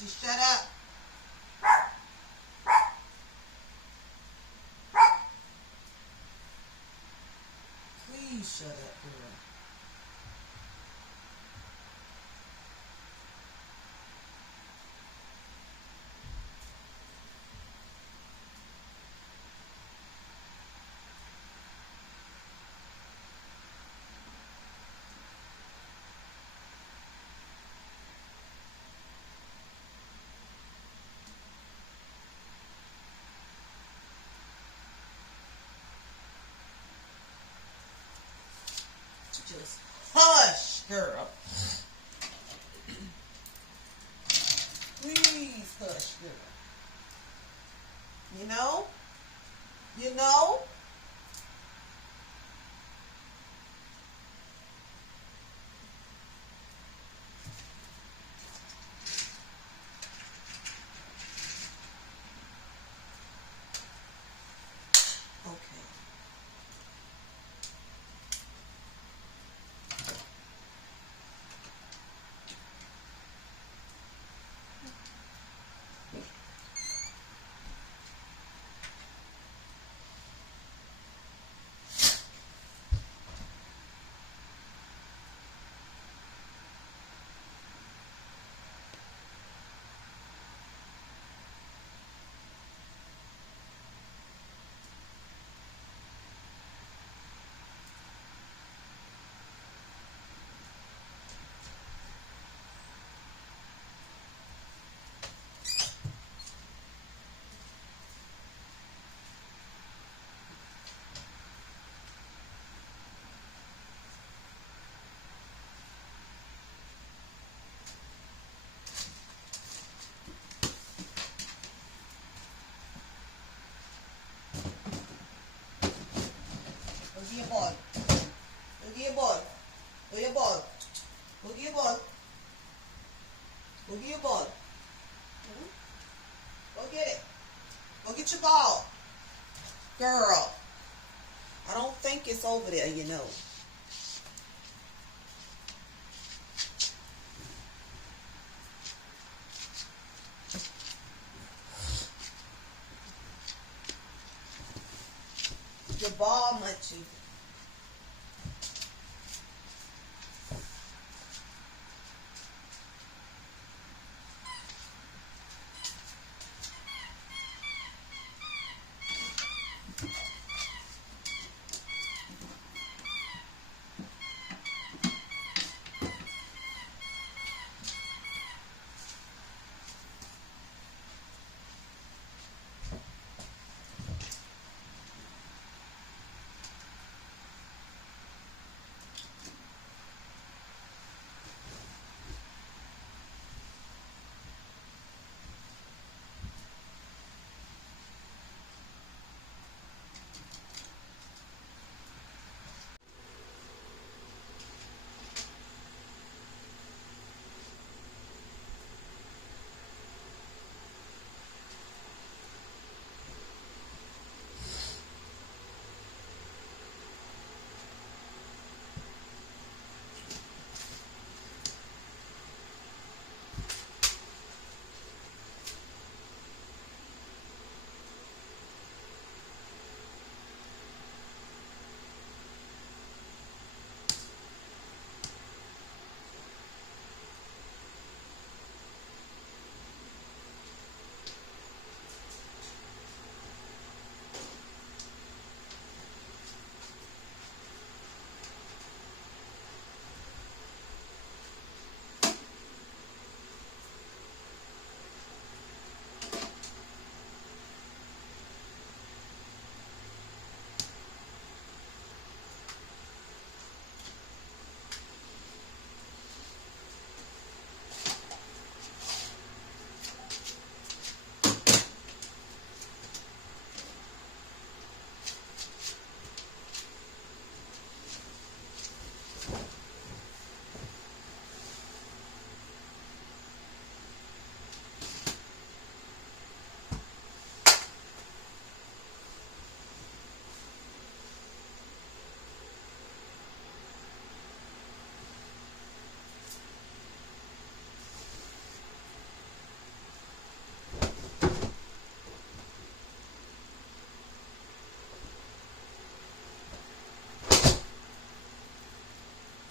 you shut up. Please shut up, girl. Just hush, girl. Please hush, girl. You know? You know? Okay. Go get your ball. Go get your ball. Go get your ball. Go get your ball. Go get your ball. Go get it. Go get your ball. Girl. I don't think it's over there, you know. Your ball, Munchie.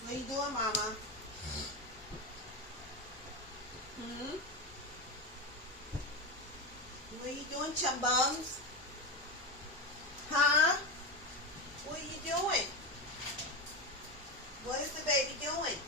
What are you doing, Mama? Hmm? What are you doing, chum bums? Huh? What are you doing? What is the baby doing?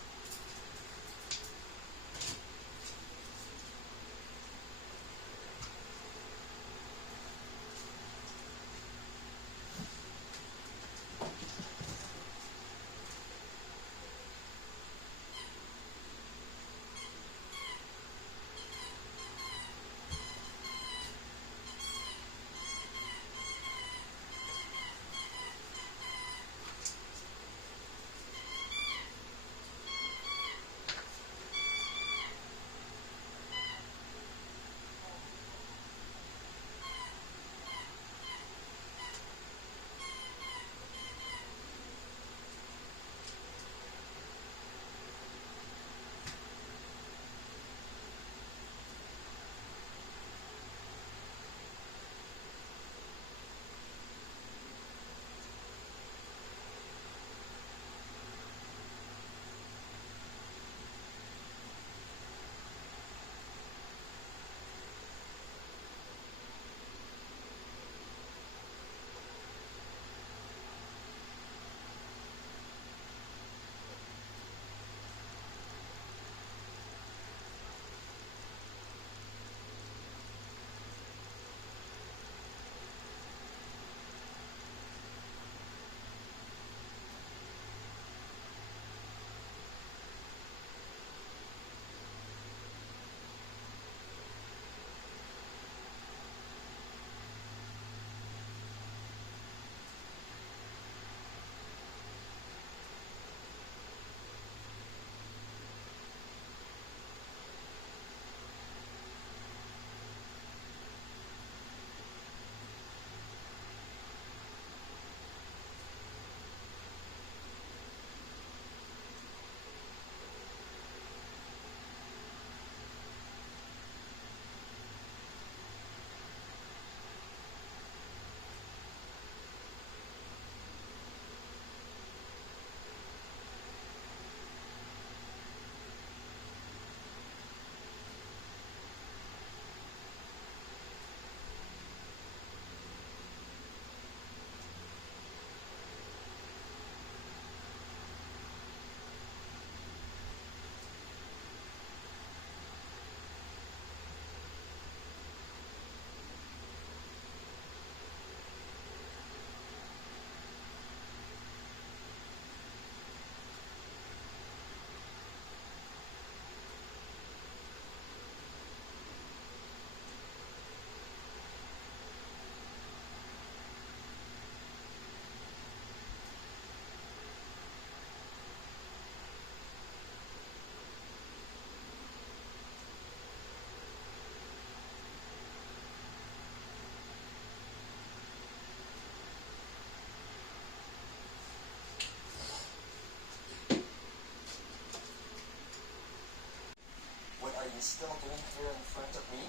Are you still doing here in front of me?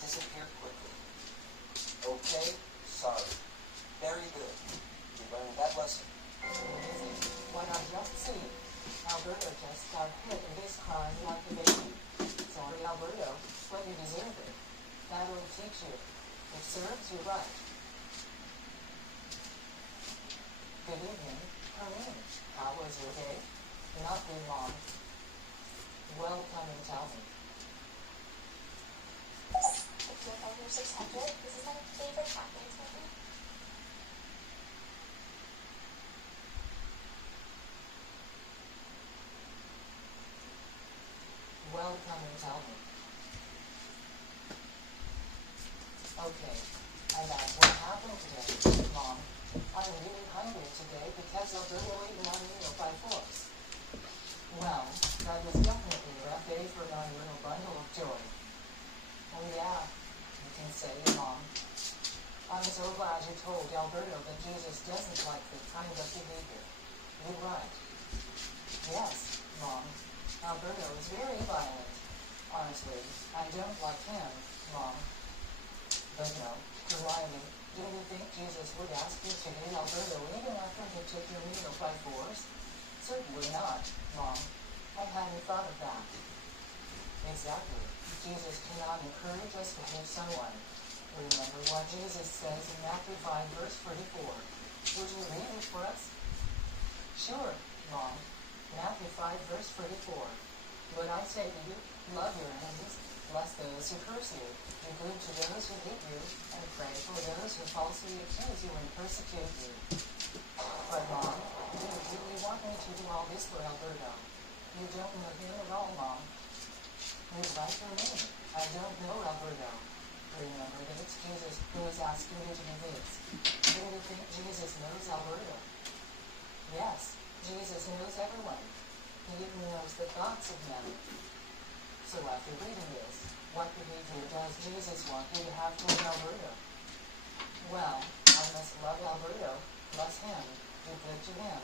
Disappear quickly. Okay, sorry. Very good. You learned that lesson. What I just see, Alberto just got hit in this crime like a baby. Sorry, Alberto, but you deserve it. That'll teach you. It serves you right. Good evening. Come in. How was your day? Not good, Mom. Well, come and tell me. Over 600. This is my favorite happening something. Well, come and tell me. Okay, and that's what happened today, Mom. I'm really hungry today because Alberto ate my meal by force. Well, that was definitely a rough day for my little bundle of joy. Oh yeah, you can say it, Mom. I'm so glad you told Alberto that Jesus doesn't like this kind of behavior. You're right. Yes, Mom. Alberto is very violent. Honestly, I don't like him, Mom. But no, Hermione, don't you think Jesus would ask you to hit Alberto even after he took your meal by force? Certainly not, Mom. I hadn't thought of that. Exactly. Jesus cannot encourage us to hate someone. Remember what Jesus says in Matthew 5 verse 44. Would you read it for us? Sure, Mom. Matthew 5 verse 44. But I say to you, love your enemies, bless those who curse you, do good to those who hate you, and pray for those who falsely accuse you and persecute you. But Mom, do you really want me to do all this for Alberto? You don't know him at all, Mom. You write your name. I don't know Alberto. Remember that it's Jesus who is asking you to do this. Do you think Jesus knows Alberto? Yes, Jesus knows everyone. He even knows the thoughts of men. So after reading this, what behavior does Jesus want you to have toward Alberto? Well, I must love Alberto, bless him, do good to him.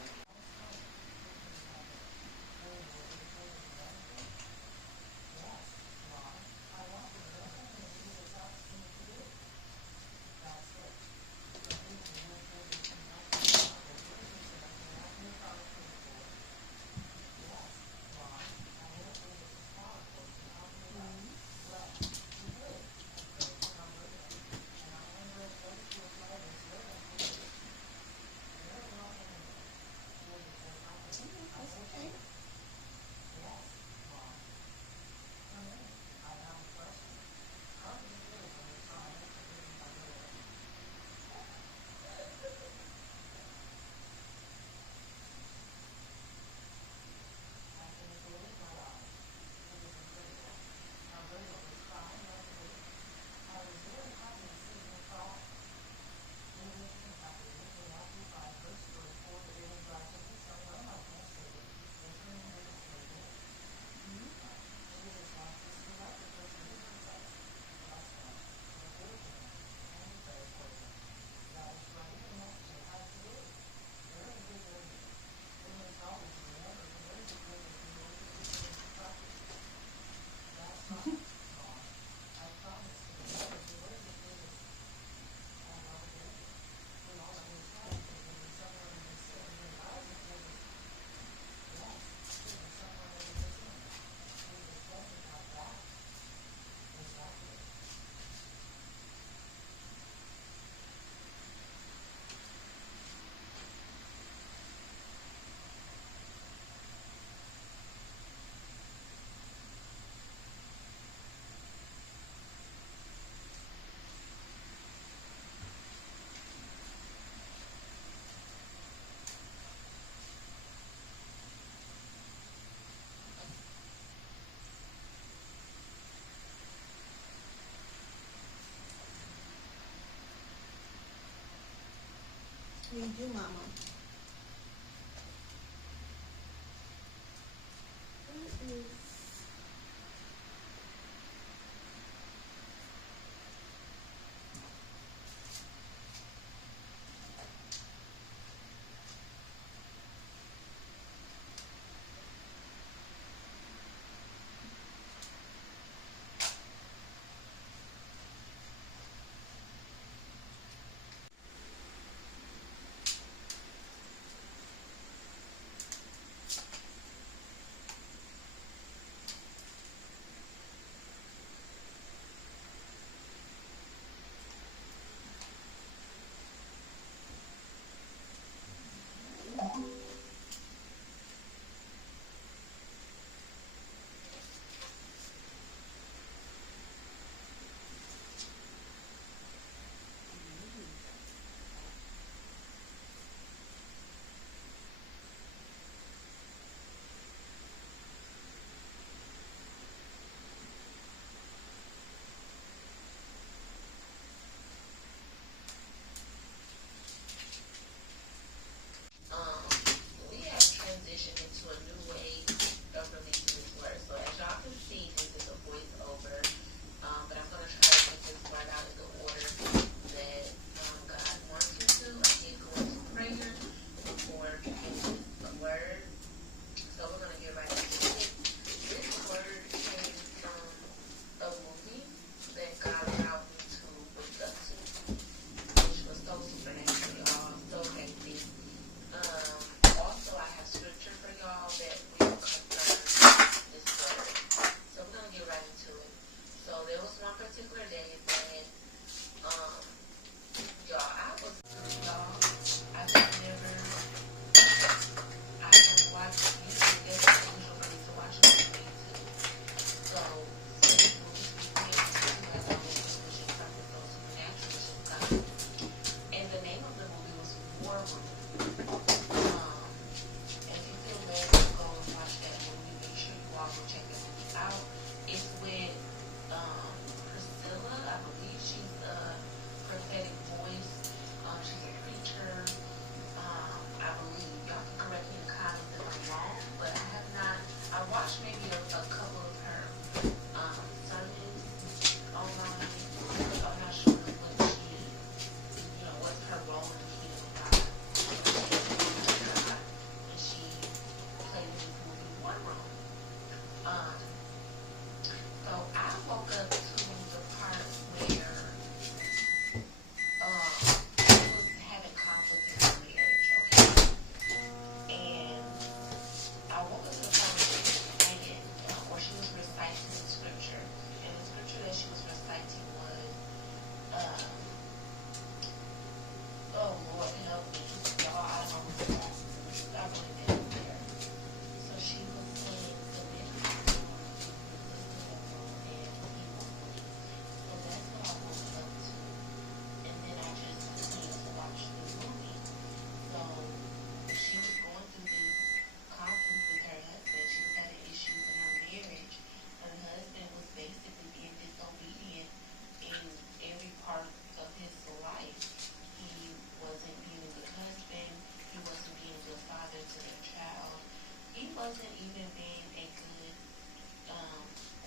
wasn't even being a good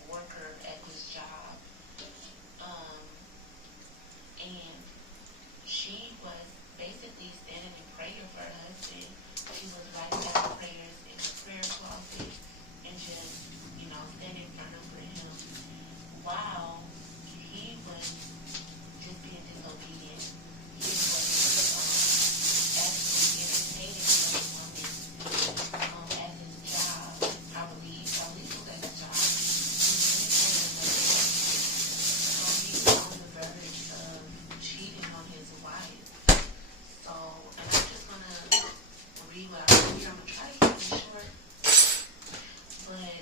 worker at his job. And she was basically standing in prayer for her husband. She was writing down prayers in her prayer closet and just, standing in front of him while he was just being disobedient. He was actually entertaining another woman at his job. I believe it was at his job. He was entertaining another woman. So he was on the verge of cheating on his wife. So, and I'm just gonna read what I wrote here. I'm gonna try to keep it short, but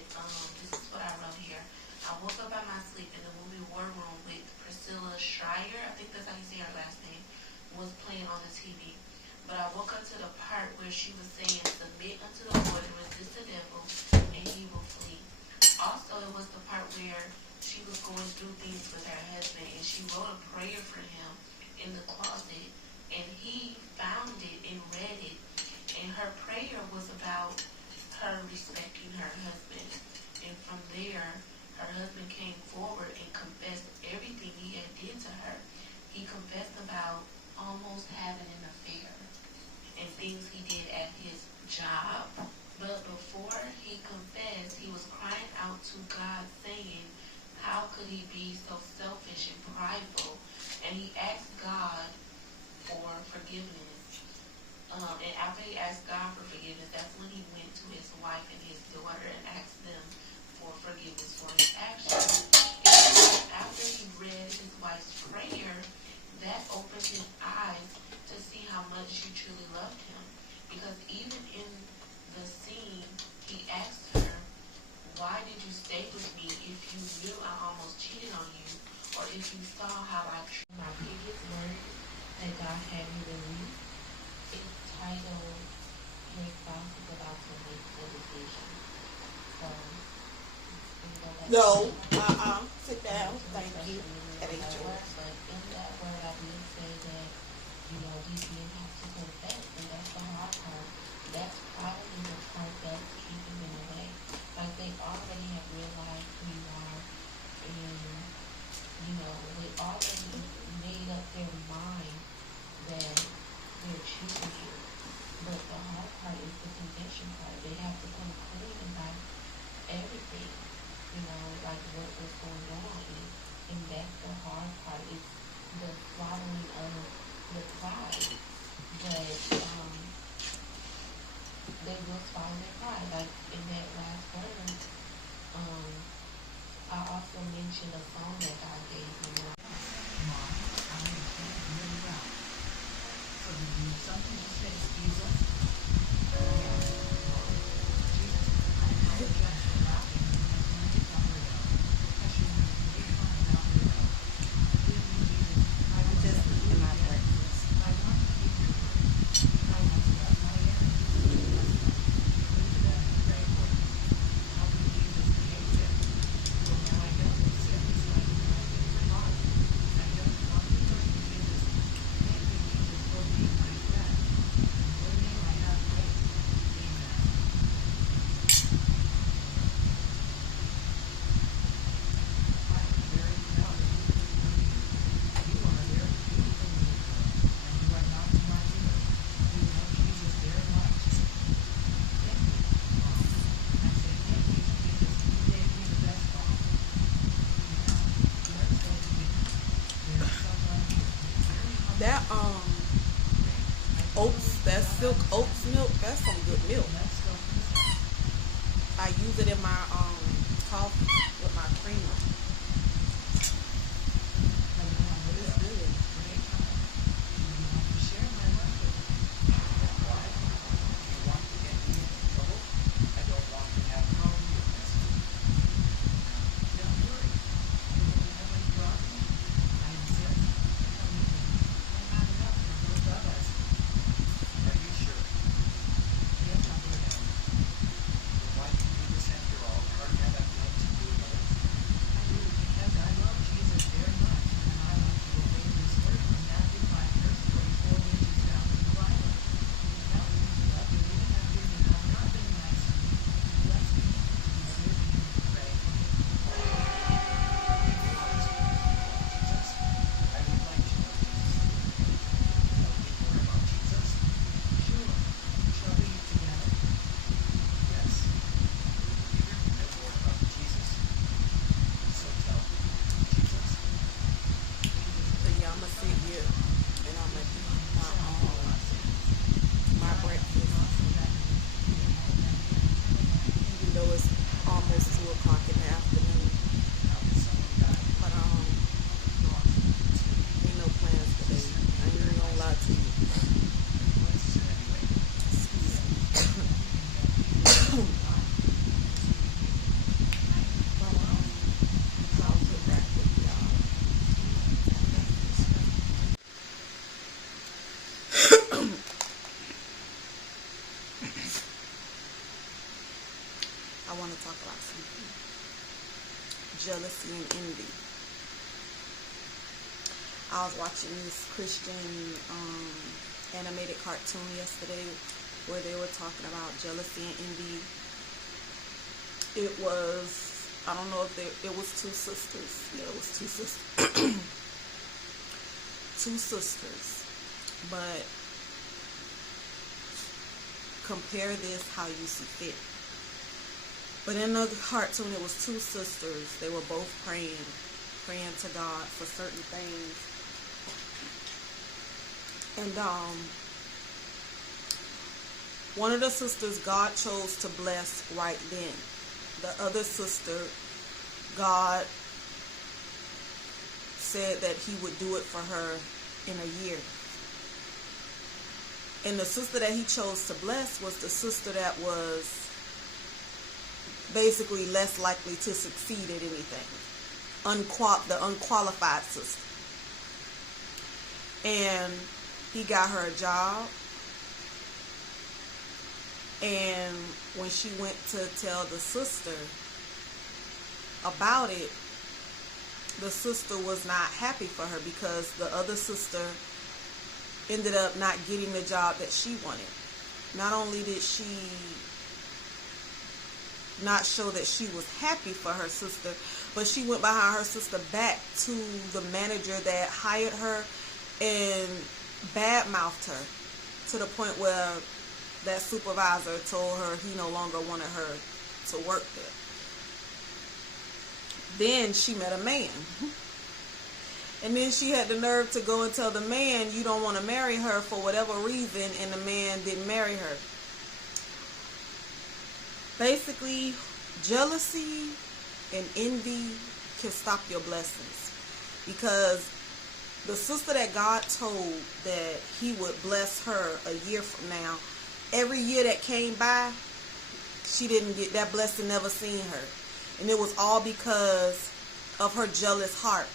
this is what I wrote here. I woke up out my sleep in the movie War Room with Priscilla Schreier, I think that's how you say her last name, was playing on the TV. But I woke up to the part where she was saying, submit unto the Lord and resist the devil, and he will flee. Also, it was the part where she was going through things with her husband, and she wrote a prayer for him in the closet, and he found it and read it, and her prayer was about her respecting her husband. And from there, her husband came forward and confessed everything he had did to her. He confessed about almost having an affair and things he did at his job. But before he confessed, he was crying out to God saying, how could he be so selfish and prideful? And he asked God for forgiveness. And after he asked God for forgiveness, that's when he went to his wife and his daughter and asked them for forgiveness for his actions. And after he read his wife's prayer, that opened his eyes to see how much she truly loved him. Because even in the scene, he asked her, why did you stay with me if you knew I almost cheated on you? Or if you saw how I treated my previous word that God had me release? It's titled, Your Spouse is About to Make the Decision. So, No. Sit down. Thank you. That ain't yours. But in that word, I did say that, he did have to confess, and that's the hard part. That's probably the part that's keeping them away. Like, they already have realized who you are, and, they already made up their mind that they're choosing you. But the hard part is the conviction part. They have to come clean about everything, like what was going on. And that's the hard part. It's the swallowing of the pride. But they will swallow their pride. Like in that last verse, I also mentioned a song that God gave me. Mom, I understand really well. So did you need something to say, Jesus? Yes, Lord. Jesus, I apologize for laughing when I wanted to come rid of. I should have been trying out rid of. Forgive me, Jesus. I want to be in my breakfast. I want to be your word. I want to love my enemies. Lift it up and pray for me. Help me, Jesus, to hate them. So now I don't accept this life when I get my heart. I don't want to hurt you, Jesus. Thank you, Jesus, for being my friend. In your name I have faith. Amen. I am very proud of you. You are a very beautiful little girl, and you are not my ear. You know Jesus very much. Thank you, Mom. I say thank you, Jesus. You gave me the best mom. Now, let's go to dinner. There is someone here who is very hungry. That oats, that silk oats milk, that's some good milk. Let's go to the side. I use it in my coffee with my creamer. It's good. Great time. Do you want to share my lunch with me? Why? Do you want to get me into trouble? I don't want to have problems with myself. Don't worry. You will have any problem. I insist. Come with me. I have enough for both of us. Are you sure? Yes, I'll go down. Why do you do this after all? Aren't you have enough to do with others? I do I want to talk about something. Jealousy and envy. I was watching this Christian animated cartoon yesterday where they were talking about jealousy and envy. It was, I don't know if it was two sisters. Yeah, it was two sisters. Two sisters. But compare this how you see fit. But in the cartoon, it was two sisters. They were both praying to God for certain things. And one of the sisters, God chose to bless right then. The other sister, God said that he would do it for her in a year. And the sister that he chose to bless was the sister that was basically less likely to succeed at anything. The unqualified sister. And he got her a job. And when she went to tell the sister about it, the sister was not happy for her because the other sister ended up not getting the job that she wanted. Not only did she not show that she was happy for her sister, but she went behind her sister back to the manager that hired her and badmouthed her to the point where that supervisor told her he no longer wanted her to work there. Then she met a man. And then she had the nerve to go and tell the man, you don't want to marry her for whatever reason, and the man didn't marry her. Basically, jealousy and envy can stop your blessings. Because the sister that God told that he would bless her a year from now, every year that came by, she didn't get that blessing, never seen her. And it was all because of her jealous heart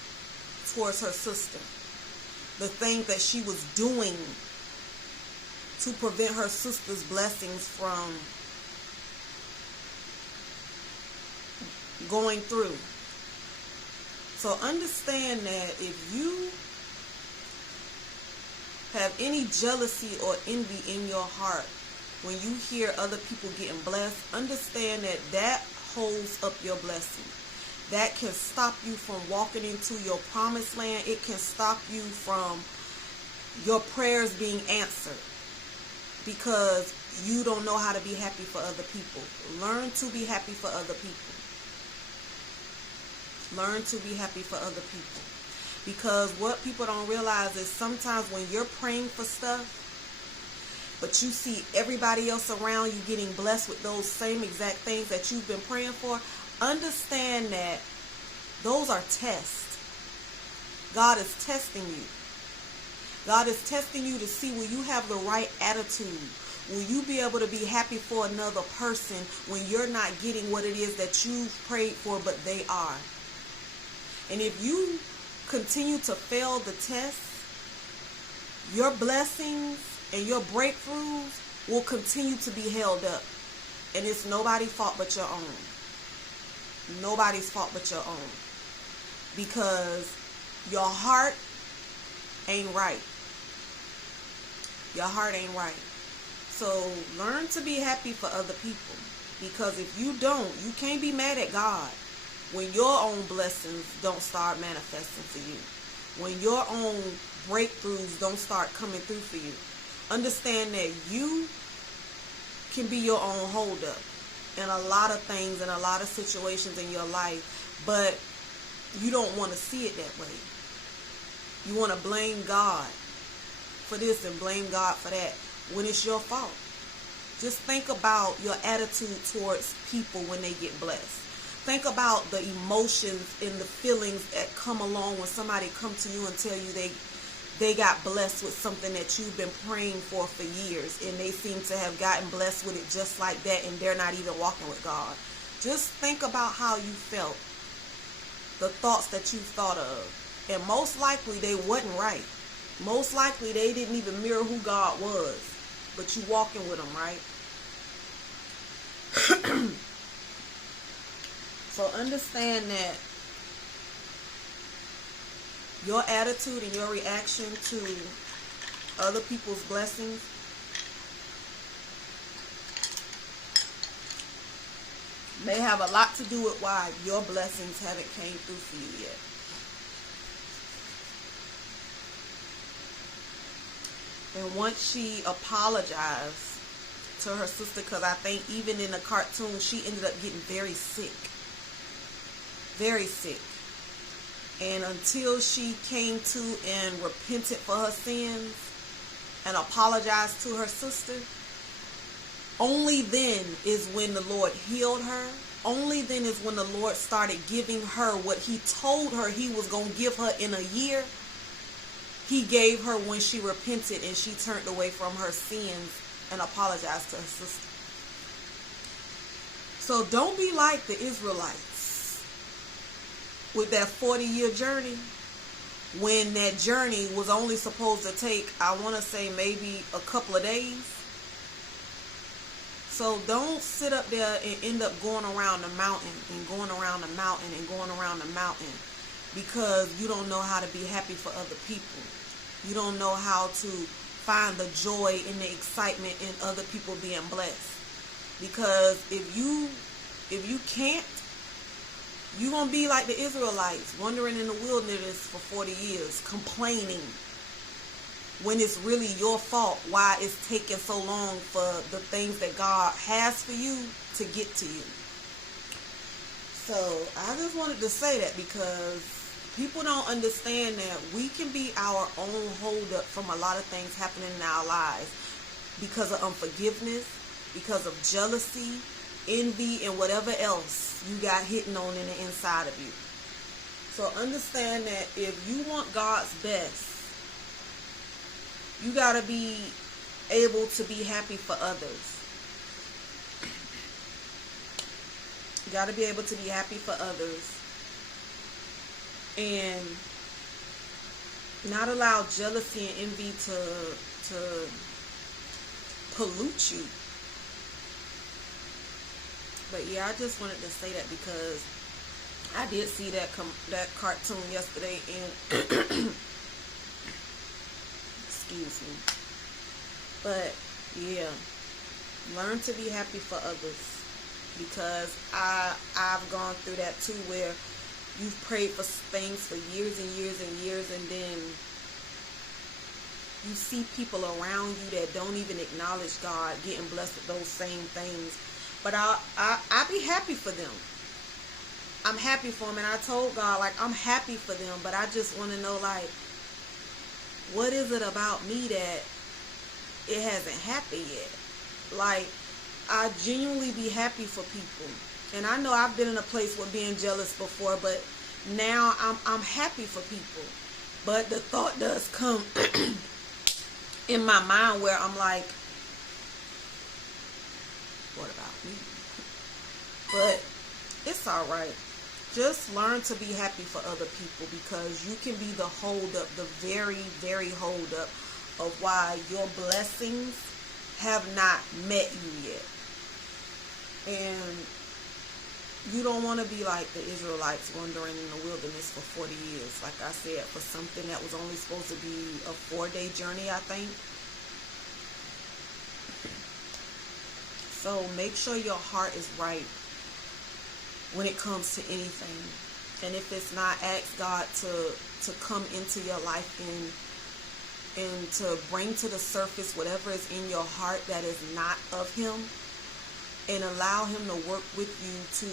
towards her sister. The thing that she was doing to prevent her sister's blessings from going through. So understand that if you have any jealousy or envy in your heart when you hear other people getting blessed, understand that that holds up your blessing. That can stop you from walking into your promised land. It can stop you from your prayers being answered because you don't know how to be happy for other people. Learn to be happy for other people. Learn to be happy for other people. Because what people don't realize is sometimes when you're praying for stuff, but you see everybody else around you getting blessed with those same exact things that you've been praying for, understand that those are tests. God is testing you. God is testing you to see will you have the right attitude. Will you be able to be happy for another person when you're not getting what it is that you've prayed for, but they are. And if you continue to fail the test, your blessings and your breakthroughs will continue to be held up. And it's nobody's fault but your own. Nobody's fault but your own. Because your heart ain't right. Your heart ain't right. So learn to be happy for other people. Because if you don't, you can't be mad at God when your own blessings don't start manifesting for you. When your own breakthroughs don't start coming through for you. Understand that you can be your own holdup in a lot of things, in a lot of situations in your life, but you don't want to see it that way. You want to blame God for this and blame God for that when it's your fault. Just think about your attitude towards people when they get blessed. Think about the emotions and the feelings that come along when somebody come to you and tell you they got blessed with something that you've been praying for years, and they seem to have gotten blessed with it just like that, and they're not even walking with God. Just think about how you felt, the thoughts that you thought of, and most likely they wasn't right. Most likely they didn't even mirror who God was, but you walking with him, right? So understand that your attitude and your reaction to other people's blessings may have a lot to do with why your blessings haven't came through for you yet. And once she apologized to her sister, because I think even in the cartoon she ended up getting very sick. Very sick. And until she came to and repented for her sins and apologized to her sister, only then is when the Lord healed her. Only then is when the Lord started giving her what he told her he was going to give her in a year. He gave her when she repented and she turned away from her sins and apologized to her sister. So don't be like the Israelites with that 40-year journey, when that journey was only supposed to take, I want to say, maybe a couple of days. So don't sit up there and end up going around the mountain and going around the mountain and going around the mountain because you don't know how to be happy for other people. You don't know how to find the joy and the excitement in other people being blessed. Because if you can't, you're going to be like the Israelites, wandering in the wilderness for 40 years, complaining when it's really your fault why it's taking so long for the things that God has for you to get to you. So I just wanted to say that because people don't understand that we can be our own holdup from a lot of things happening in our lives because of unforgiveness, because of jealousy, envy, and whatever else you got hitting on in the inside of you. So understand that if you want God's best, you got to be able to be happy for others. You got to be able to be happy for others. And not allow jealousy and envy to pollute you. But yeah, I just wanted to say that because I did see that cartoon yesterday, and excuse me. But yeah, learn to be happy for others, because I've gone through that too, where you've prayed for things for years and years and years, and then you see people around you that don't even acknowledge God getting blessed with those same things. But I be happy for them. I'm happy for them, and I told God, like, I'm happy for them, but I just want to know, like, what is it about me that it hasn't happened yet? Like, I genuinely be happy for people. And I know I've been in a place with being jealous before, but now I'm happy for people. But the thought does come in my mind where I'm like, what about me? But it's all right. Just learn to be happy for other people, because you can be the holdup, the very, very holdup of why your blessings have not met you yet. And you don't want to be like the Israelites wandering in the wilderness for 40 years. Like I said, for something that was only supposed to be a 4-day journey, I think. So make sure your heart is right when it comes to anything. And if it's not, ask God to come into your life and to bring to the surface whatever is in your heart that is not of him, and allow him to work with you to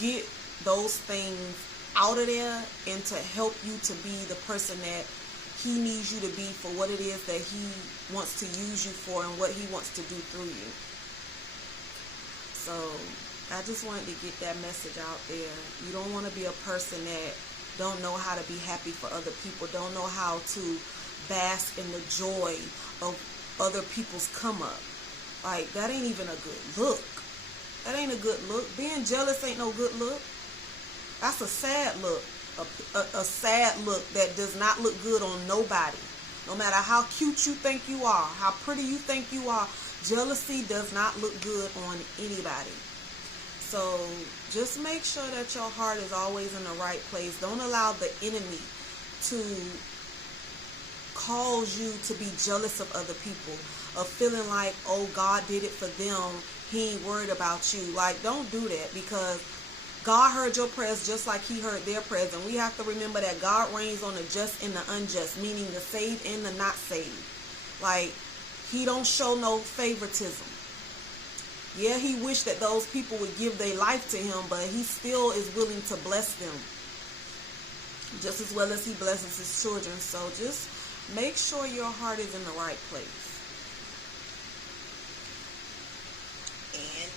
get those things out of there and to help you to be the person that he needs you to be for what it is that he wants to use you for and what he wants to do through you. So I just wanted to get that message out there. You don't want to be a person that don't know how to be happy for other people, don't know how to bask in the joy of other people's come up. Like, that ain't even a good look. That ain't a good look. Being jealous ain't no good look. That's a sad look. A sad look that does not look good on nobody. No matter how cute you think you are, how pretty you think you are, jealousy does not look good on anybody. So just make sure that your heart is always in the right place. Don't allow the enemy to cause you to be jealous of other people, of feeling like, oh, God did it for them, he ain't worried about you. Like, don't do that, because God heard your prayers just like he heard their prayers. And we have to remember that God reigns on the just and the unjust, meaning the saved and the not saved. Like, he don't show no favoritism. Yeah, he wished that those people would give their life to him, but he still is willing to bless them just as well as he blesses his children. So just make sure your heart is in the right place. And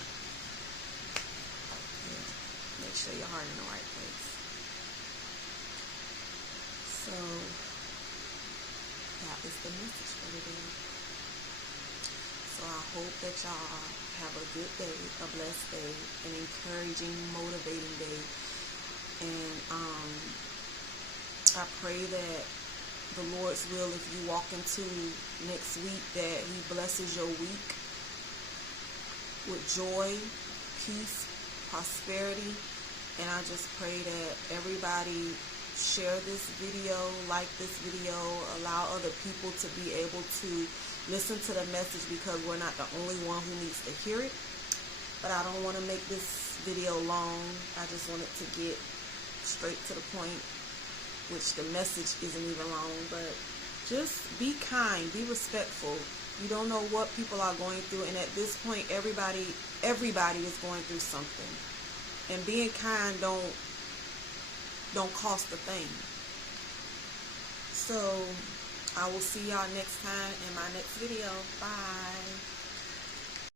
make sure your heart in the right place. So that is the message for today. So I hope that y'all have a good day, a blessed day, an encouraging, motivating day. And I pray that the Lord's will, if you walk into next week, that he blesses your week with joy, peace, prosperity. And I just pray that everybody share this video, like this video, allow other people to be able to listen to the message, because we're not the only one who needs to hear it. But I don't want to make this video long. I just want it to get straight to the point, which the message isn't even long. But just be kind, be respectful. You don't know what people are going through, and at this point everybody is going through something. And being kind don't cost a thing. So I will see y'all next time in my next video. Bye.